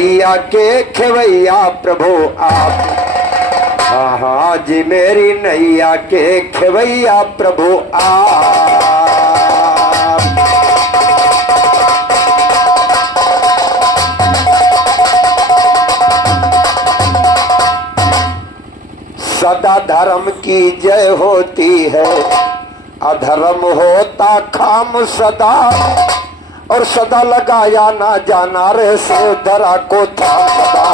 नैया के खेवैया प्रभु आप। हाँ जी मेरी नैया के खेवैया प्रभु आप। सदा धर्म की जय होती है, अधर्म होता खाम सदा। और सदा लगाया ना जाना रे से धरा को था सदा।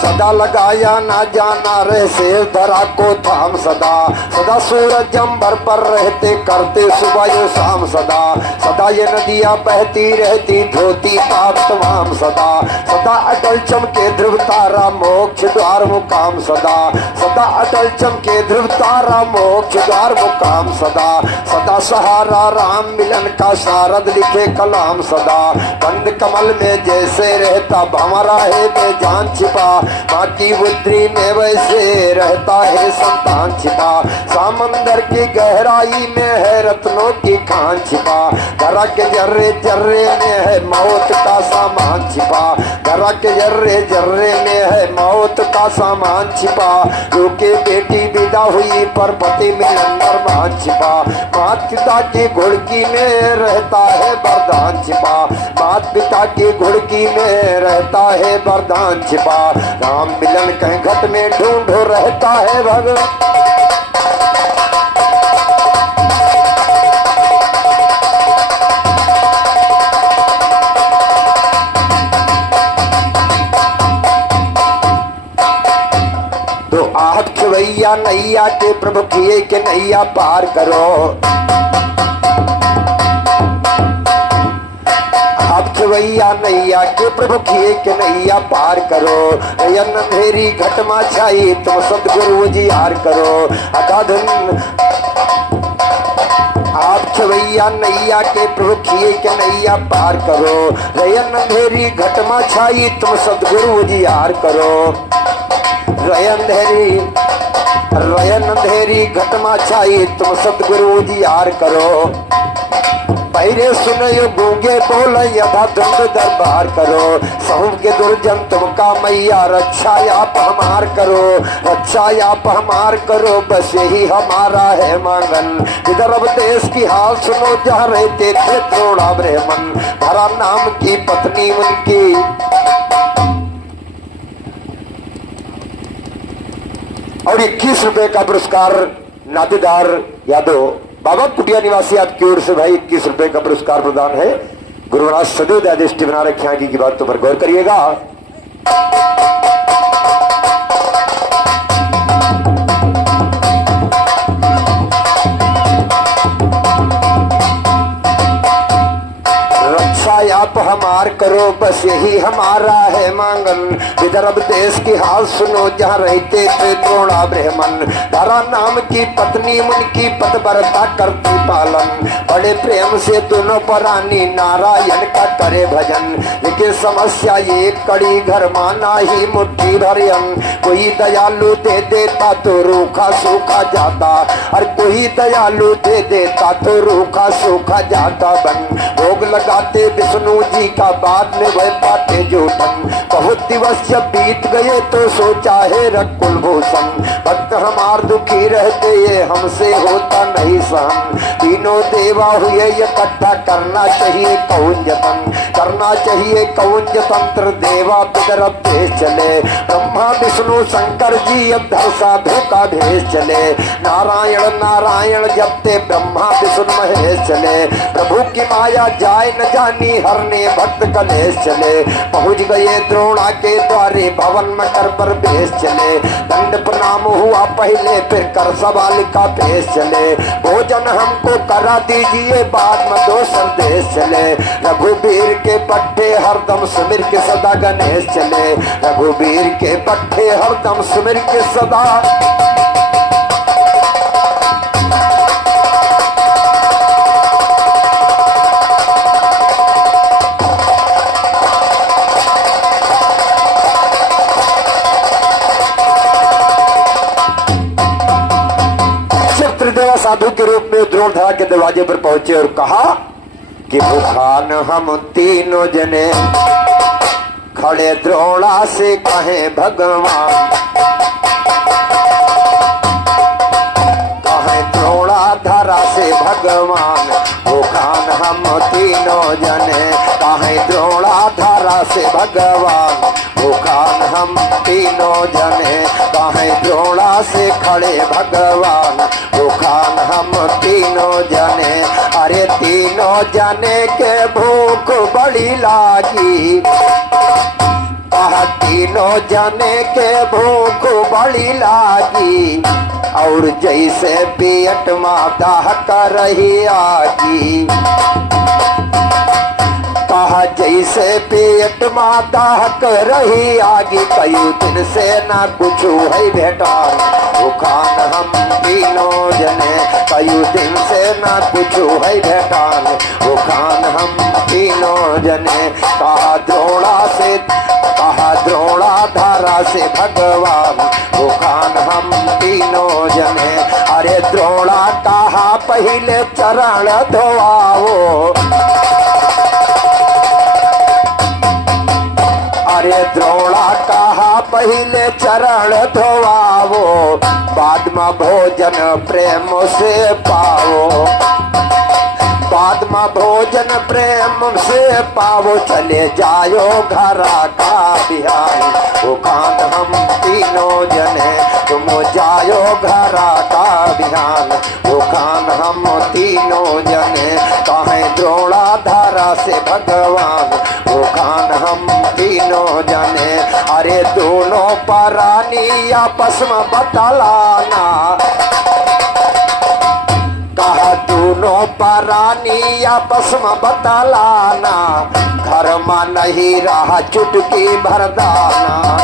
सदा लगाया ना जाना रे से धरा को थाम सदा। सदा सूरज अंबर पर रहते करते सुबह शाम सदा। सदा ये नदियां बहती रहती धोती पाप तमाम सदा। सदा अटल चमके ध्रुव तारा मोक्ष द्वार मुकाम सदा। सदा अटल चमके ध्रुव तारा मोक्ष द्वार मुकाम सदा। सदा सहारा राम मिलन का शारद लिखे कलाम सदा। बंद कमल में जैसे रहता भंवरा है बेजान छिपा। माँ की बुद्धि में वैसे रहता है संतान छिपा। समंदर की गहराई में है रत्नों की खान छिपा। धरा के जर्रे जर्रे में है मौत का सामान छिपा। धरा के जर्रे जर्रे में है मौत का सामान छिपा। रोके बेटी विदा हुई पर पति में अंदर मान छिपा। मात पिता की घुड़की में रहता है वरदान छिपा। मात पिता की घुड़की में रहता है वरदान छिपा। राम मिलन कहीं घट में ढूंढो रहता है भगवान। तो आप खेवैया नैया के प्रभु किए के नैया पार करो। आप खेवैया नैया के प्रभु किए के नैया पार करो। नयन अंधेरी घटमा छाई तुम सदगुरु जी हार करो। अगाधन आप खेवैया नैया के प्रभु किए के नैया पार करो। नयन अंधेरी घटमा छाई तुम सदगुरु जी हार करो। रयन अंधेरी घटमा छाई तुम सदगुरु जी हार करो। पहरे सुनयो गूंगे बोल यथा धुंध दरबार करो। सहु के दुर्जन तुमका मैया रक्षा आप हमार करो। रक्षा आप हमार करो बस यही हमारा है मांगन। इधर अब देश की हाल सुनो जहाँ रहते थे थोड़ा ब्राह्मण। भरा नाम की पत्नी उनकी और 21 रुपए का पुरस्कार नातेदार यादव बाबा कुटिया निवासी आपकी ओर से भाई 21 रुपए का पुरस्कार प्रदान है। गुरु महाराज सदैव दयादृष्टि बना रखे आगे की बातों पर गौर करिएगा। आप हमार करो बस यही हमारा है मांगन। विदर्भ देश की हाल सुनो जहाँ रहते थे द्रोणा ब्राह्मण। धरा नाम की पत्नी उनकी पतव्रता करती पालन। बड़े प्रेम से दोनों परानी नारायण का करे भजन। लेकिन समस्या ये कड़ी घर माना ही मुट्ठी भरियन। कोई दयालु दे देता तो रूखा सूखा जाता। और कोई दयालु दे देता तो रूखा सूखा जाता बन। भोग लगाते विष्णु जी का बाद में वह पाते जोटन। बहुत दिवस जब बीत गए तो सोचा है रकुल भूषण। भक्त हमार दुखी रहते ये हमसे होता नहीं सहन। तीनों देवा हुए इकट्ठा करना चाहिए कौन जतन। करना चाहिए कौन जतंत्र देवा विदर्भ देश चले। ब्रह्मा विष्णु शंकर जी अब धर साधु का भेष चले। नारायण नारायण जपते ब्रह्मा विष्णु महेश चले। प्रभु की माया जाए न जानी हरने भक्त कलेश चले। पहुंच गए द्रोणा के द्वारे भवन में कर पर भेष चले। दंड प्रणाम हुआ पहले फिर कर सवाल का भेष चले। भोजन हमको करा दीजिए बाद में दो संदेश चले। रघुबीर के पट्टे हरदम सुमिर के सदा गणेश चले। रघुबीर के पट्टे हरदम सुमिर के सदा। साधु के रूप में द्रोणधरा के दरवाजे पर पहुंचे और कहा कि भूखान हम तीनों जने खड़े द्रोणा से कहें भगवान, कहें द्रोणा धरा से भगवान, भूखान हम तीनों जने कहें द्रोणा धरा से भगवान, भूखान हम तीनों जने कहें द्रोणा से खड़े भगवान, भूखान हम तीनों जने। अरे तीनों जने के भूख बड़ी लागी, कहा तीनों जने के भूख बड़ी लागी, और जैसे पेट माता कर रही आगी, कहा जैसे पेट माता कर रही आगी, कई दिन से ना कुछ है भेटा, भूखान हम तीनों जने कई दिन से ना कुछ है भेटा, भूखान हम तीनों जने। कहा द्रोणा से, कहा द्रोणा धारा से भगवान, भूखान हम तीनों जने। अरे द्रोणा कहा पहले चरण धोआओ, अरे द्रोणा कहा पहले चरण धोआवो, बाद में भोजन प्रेम से पाओ, बाद में भोजन प्रेम से पाओ, चले जायो घरा का बिहान, भूखान हम तीनों जने तुम जायो घरा का बिहान, भूखान हम तीनों जने कहें द्रोणा धारा से भगवान, भूखान हम तीनों जने। अरे दोनों प्राणी आपस में बतलाना, कहा दोनों प्राणी आपस में बतलाना, घर में नहीं रहा चुटकी भरदाना,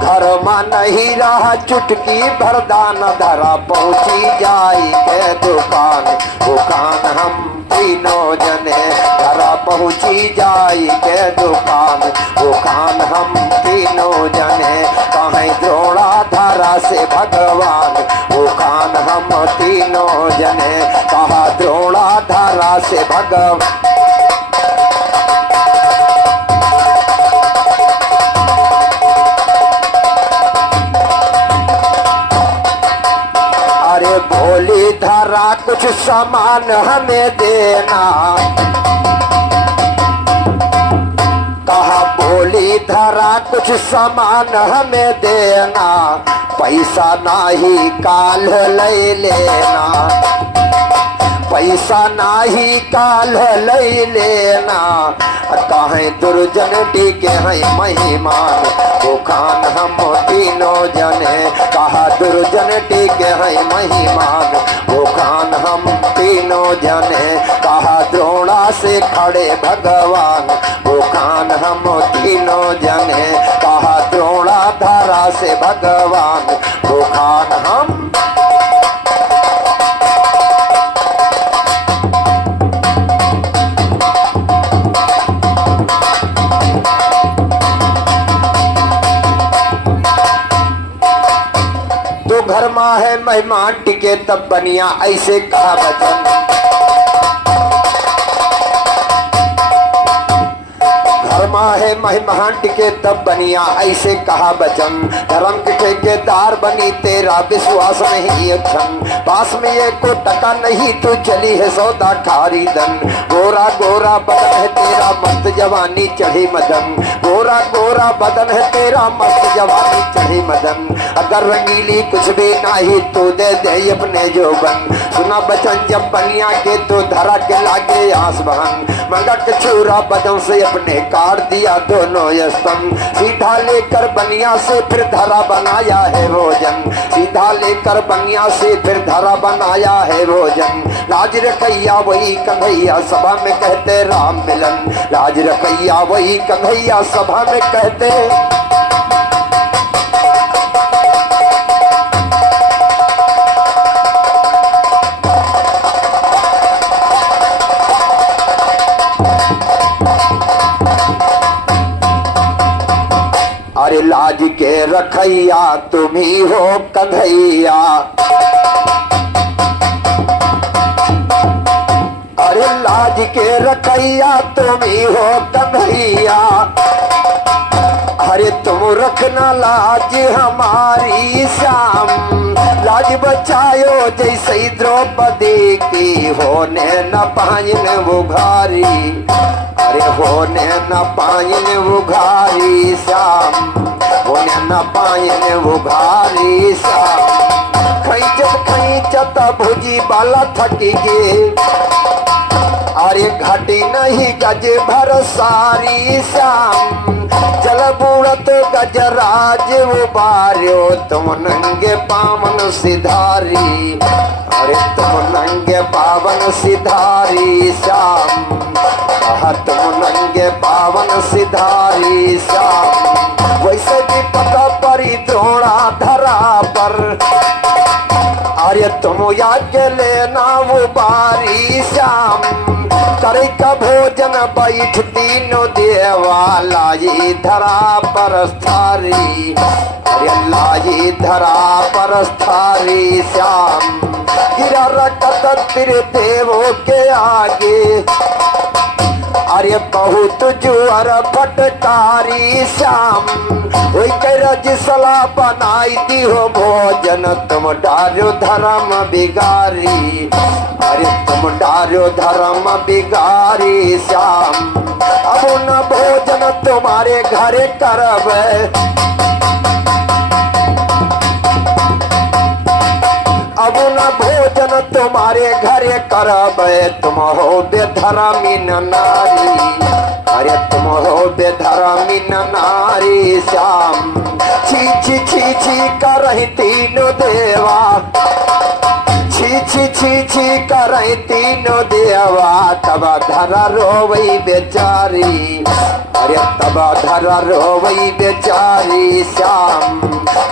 घर में नहीं रहा चुटकी भरदाना, धरा पहुंची जाई के दुकान, भूखान हम तीनों जने धरा पहुंची जाई के दुकान, भूखान हम तीनों जने कहें द्रोणा धारा से भगवान, भूखान हम तीनों जने कहा द्रोणा धारा से भगवान। अरे भोली धारा कुछ सामान हमें देना, कहा भोली धारा कुछ सामान हमें देना, पैसा नाही काल ले लेना, पैसा नाही काल ले लेना, कहें दुर्जन टीके हैं महिमान, भूखान हम तीनों जने कहा दुर्जन टीके हैं महिमान, भूखान हम तीनों जने कहा द्रोणा से खड़े भगवान, भूखान हम तीनों जने कहा द्रोणा धारा से भगवान, भूखान हम। तो घर माँ है मेहमान टिके तब बनिया, ऐसे कहा वचन, घर माँ है मेहमान टिके तब बनिया, ऐसे कहा वचन, धर्म के ठेकेदार बनी तेरा विश्वास नहीं क्षण, पास में ये को टका नहीं तो चली है सौदा खरीदन, गोरा गोरा बदन है तेरा मस्त जवानी चढ़ी मदन, गोरा गोरा बदन है तेरा मस्त जवानी चढ़ी मदन, अगर रंगीली कुछ भी नहीं तो दे दे अपने जोबन, सुना बचन जब बनिया के तो धरा के लागे आस बहन, मंगा के छुरा बदन से अपने काट दिया दोनों स्तंभ, सीधा लेकर बनिया से फिर धरा बनाया है भोजन, सीधा लेकर बनिया से फिर धरा बनाया है भोजन, लाज रखैया वही कन्हैया सभा में कहते राम मिलन, लाज रखैया वही कन्हैया सभा में कहते। अरे लाज के रखैया तुम ही हो कन्हैया, लाज के रखैया तुम ही हो कन्हैया। अरे तुम रखना लाज हमारी श्याम, लाज बचायो जैसे द्रौपदी की होने न पाइन उघारी। अरे होने न पाइन उघारी श्याम, होने न पाइन उघारी श्याम। खैचत खैचत भुजी बाला थकी गे, अरे घटी नहीं गज भर सारी श्याम। चल बूढ़त गजराज उबार्यो तुम नंगे पावन सिधारी। अरे तुम नंगे पावन सिधारी श्याम, तुम नंगे पावन सिधारी श्याम। वैसे भी पता परी द्रोणा धरा पर, अरे तुम याद लेना वो बारी श्याम। करे का भोजन बैठ तीनों देवा लाजी धरा पर स्थारी। अरे लाजी धरा पर स्थारी श्याम, गिरा रखत तेरे देवों के आगे। अरे बहुत जुअर फटकारी श्याम, जिसला बनाई दी हो भोजन तुम डारो धर्म बिगारी। अरे तुम डारो धर्म बिगारी श्याम, अब न भोजन तुम्हारे घरे करब। अब न भोजन तुम्हारे घरे करब, तुम हो बेधर्मी नारी। अरे तुम हो बेधर्मी नारी श्याम, छी छी छी छी करही तीनों देवा। छी छी छी छी करही तीनों देवा, तब धरा रोवई बेचारी। अरे तब धरा रोवई बेचारी श्याम,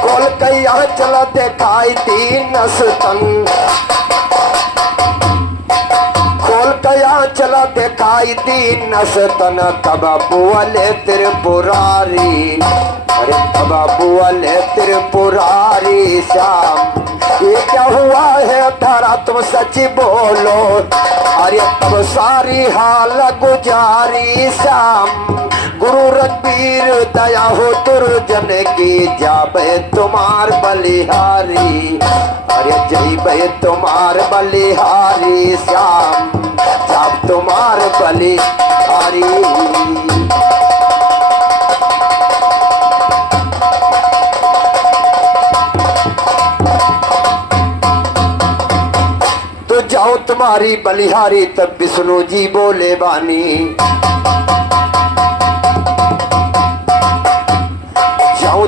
कोल कैया चल देखाई तीन स्तन। खोल कया चला दिखाई तीन स्तन, तब बुअले त्रिपुरारी। अरे तब बुअले त्रिपुरारी श्याम, ये क्या हुआ है धरा तुम सच बोलो। अरे तब सारी हाल गुजारी श्याम, गुरु रघुवीर दया हो दुर्जन की, जाबे तुम्हार बलिहारी। अरे जय तुम्हार बलिहारी श्याम, जाब तुम्हार बलिहारी। तो जाओ तुम्हारी बलिहारी, तब विष्णु जी बोले बानी।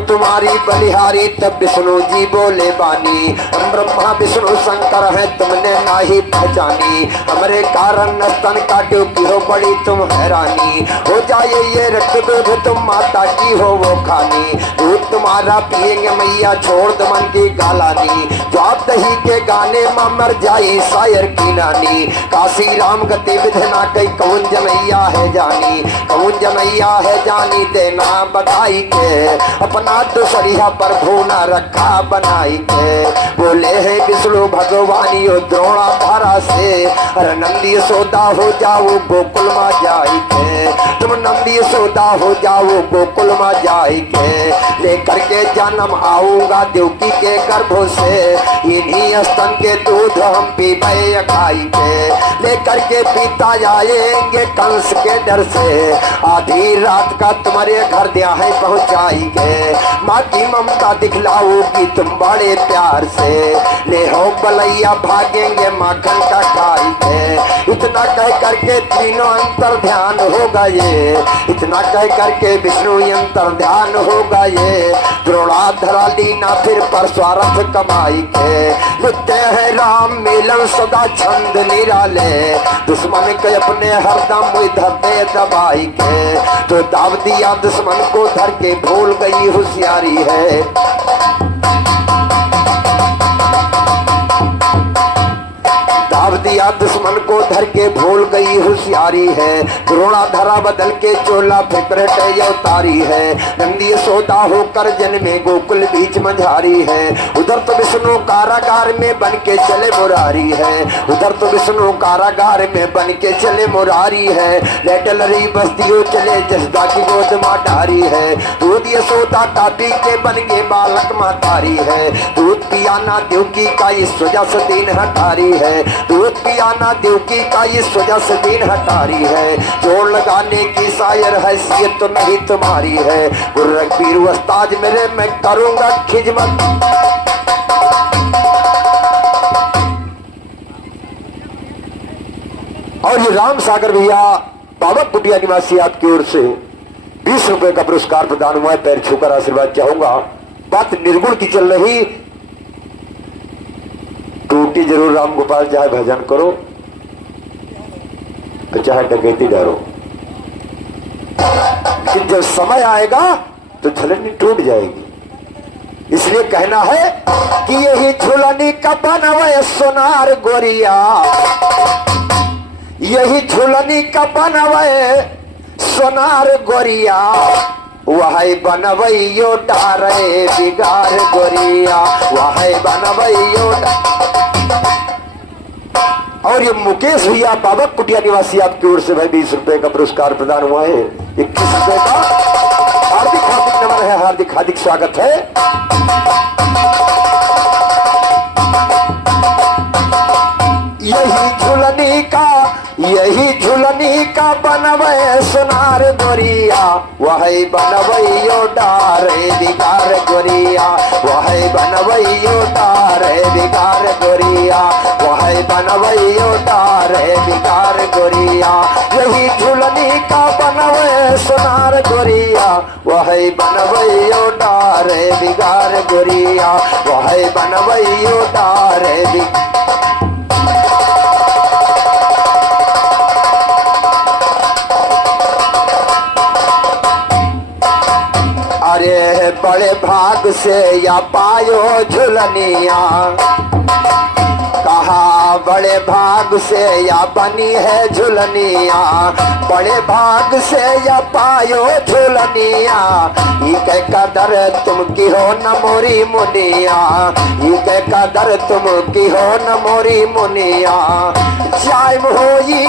तुम्हारी बलिहारी, तब विष्णु जी बोले बानी। हम ब्रह्मा विष्णु शंकर है तुमने नाही पहचानी। हमारे कारण स्तन काटो की हो बड़ी तुम हैरानी। हो जाए ये रक्त दूध तुम माता की हो वो खानी। दूध तुम्हारा पिएंगे मैया छोड़ दो मन की गालानी। जवाब दही के गाने में मर जाई शायर की नानी। काशी राम गति विधना कई कौन जनैया है जानी। कौन जनैया है जानी देना बधाई के। अपना दूसरिया पर भूना रखा बनाई के। बोले है विष्णु भगवानी हो द्रोणा धारा से। अरे नंदी सोदा हो जाओ गोकुल में जाई के। तुम नंदी सोदा हो जाओ गोकुल में जाई के। लेकर के जन्म आऊंगा देवकी के गर्भों से। इन्हीं स्तन के दूध हम पीबे खाई के। लेकर के पीता जाएंगे कंस के डर से। आधी रात का तुम्हारे घर दिया है पहुंचाई के। माँ की ममता दिखलाओगी तुम बड़े प्यार से। ले हो बलैया भागेंगे माखन का खाई के। इतना कह करके तीनों अंतर ध्यान हो गए। इतना कह करके विष्णु अंतर ध्यान हो गए। द्रोणाधरा लीना फिर पर स्वार्थ कमाई के। लिखते हैं राम मिलन सदा छंद निराले। दुश्मन के अपने हरदम इधर दे दबाई के। तो दाव दिया दुश्मन को धर के भूल गई होशियारी है। दाव दिया दुश्मन को धर के के भूल गई होशियारी है। द्रोणाधरा बदल के चोला फिक्रट उतारी है। नंदी सोदा होकर जन्मे गोकुल बीच मंझारी है। उधर तो विष्णु कारागार में बन के चले मुरारी है। उधर तो विष्णु कारागार में बन के चले मुरारी है। लेटलरी बस्तियों चले जसदा की गोद माटारी है। दूध यशोदा का पी के बन गए बालक मातारी है। दूध पियाना देवकी का इस वजह से दिन हटारी है। दूध पियाना देवकी का इस वजह से दिन हटारी है। जोड़ लगाने की शायर हैसियत तो नहीं तुम्हारी है। गुरु रघबीर उस्ताद मेरे मैं करूंगा खिदमत। और ये राम सागर भैया बाबा कुटिया निवासी आपकी ओर से 20 रुपए का पुरस्कार प्रदान हुआ है। पैर छूकर आशीर्वाद चाहूंगा। बात निर्गुण की चल रही, टूटी जरूर राम गोपाल, चाहे भजन करो चाहे डकैती डरो, लेकिन जब समय आएगा तो झलनी टूट जाएगी। इसलिए कहना है कि यही झुलनी का बनवे सोनार गोरिया, यही झुलनी का बनवे सोनार गोरिया, वही बनवैयो डारे बिगार गोरिया, वही बनवैयो। और ये मुकेश भैया बाबा कुटिया निवासी आपकी ओर से भाई 20 रुपए का पुरस्कार प्रदान हुआ है। 21 रुपए का हार्दिक हार्दिक नमन है, हार्दिक हार्दिक स्वागत है। यही झुलनी का बनवे सोनार गोरिया, वही बनवैयो डारे बिगार गोरिया, वही बनवैयो डारे बिगार गोरिया, वही बनवैयो डारे बिगार गोरिया। यही झुलनी का बनवे सोनार गोरिया, वही बनवैयो डारे बिगार गोरिया, वही बनवैयो डारे बिगार। अरे बड़े भाग से या पायो झुलनिया, कहा बड़े भाग से या बनी है झुलनिया, बड़े भाग से या पायो झुलनिया। ये कदर तुम की हो न मोरी मुनिया, ये कदर तुम की हो न मोरी मुनिया। जायम होई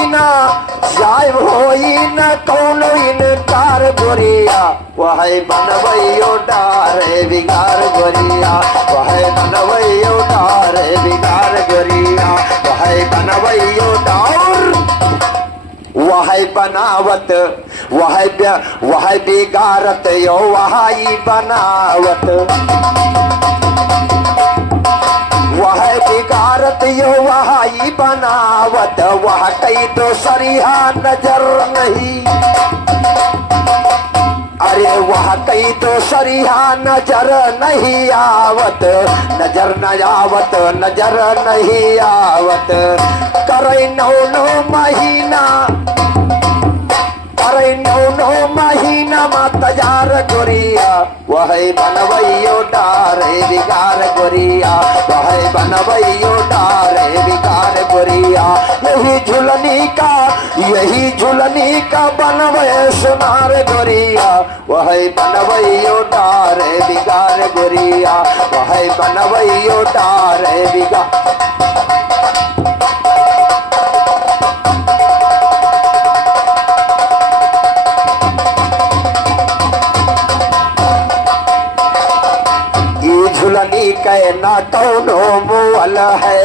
ना कौन इनकार गोरिया, वही बनवैयो डारे बिगार गोरिया, वही बनवैयो डारे बिगार गोरिया, वही बनवैयो डार। वही बनावत वही बिगारत यो वही बनावत, वह बिगारत यो वही बनावत। वह कई तो सरिहा नजर नहीं, अरे वह कई तो सरिहा नजर नहीं आवत, नजर न आवत, नजर नहीं आवत। करे नौ महीना, करे नौ महीना मा तजार गोरिया, वही बनवैयो डारे बिगार गोरिया, वही बनवैयो डारे बिगार गोरिया। यही झुलनी का बनवे सोनार गोरिया, वही बनवैयो डारे बिगार गोरिया, वही बनवैयो डारे बिगार। झुलनी कहना कौनो मोल है,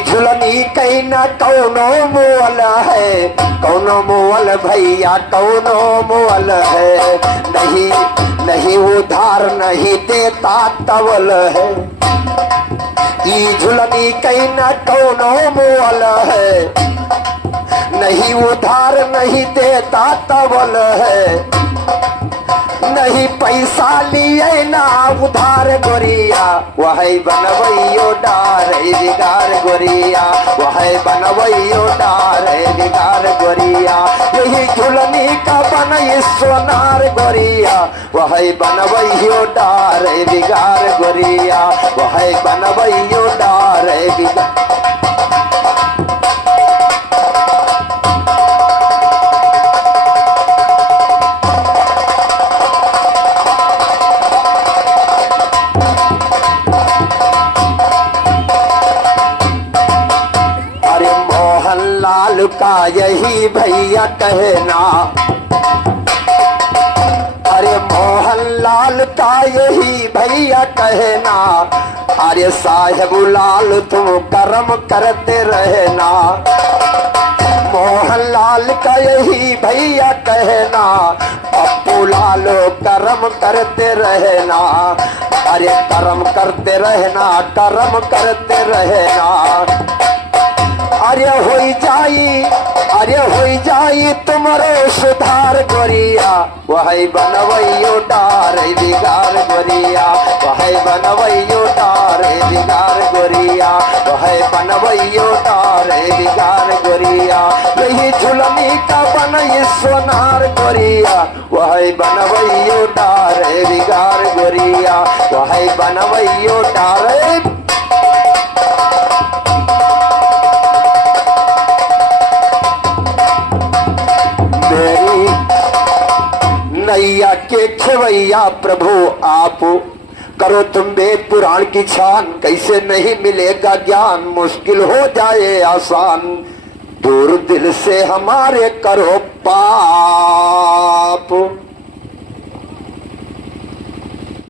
झुलनी कहना कौनो मोल है, कौनो मोल भैया कौनो मोल है। नहीं उधार नहीं देता तवल है, झुलनी कहना कौनो मोल है, नहीं उधार नहीं देता तवल है। कहीं पैसा लिए ना उधार गोरिया वह बनवैयो डार बिगार गोरिया वह बनवैयो डार बिगार गोरिया यही झुलनी का बनई सोनार गोरिया वह बनवैयो डार बिगार गोरिया वह बनवैयो डार बिगार। लाल का यही भैया कहना अरे मोहन लाल का यही भैया कहना अरे साहेब लाल तुम कर्म करते रहना मोहन लाल का यही भैया कहना पप्पू लाल कर्म करते रहना अरे कर्म करते रहना कर्म करते रहना अरे हो जाई तुम्हारे सुधार गोरिया वह बनवैयो डार बिगार गोरिया वह बनवैयो डार बिगार गोरिया वह बनवैयो डार बिगार गोरिया यही झुलनी का बनई सोनार गोरिया वह बनवैयो डार बिगार गोरिया वह बनवैयो डार। नैया के खेवैया प्रभु आप करो तुम वेद पुराण की छान कैसे नहीं मिलेगा ज्ञान मुश्किल हो जाए आसान दूर दिल से हमारे करो पाप।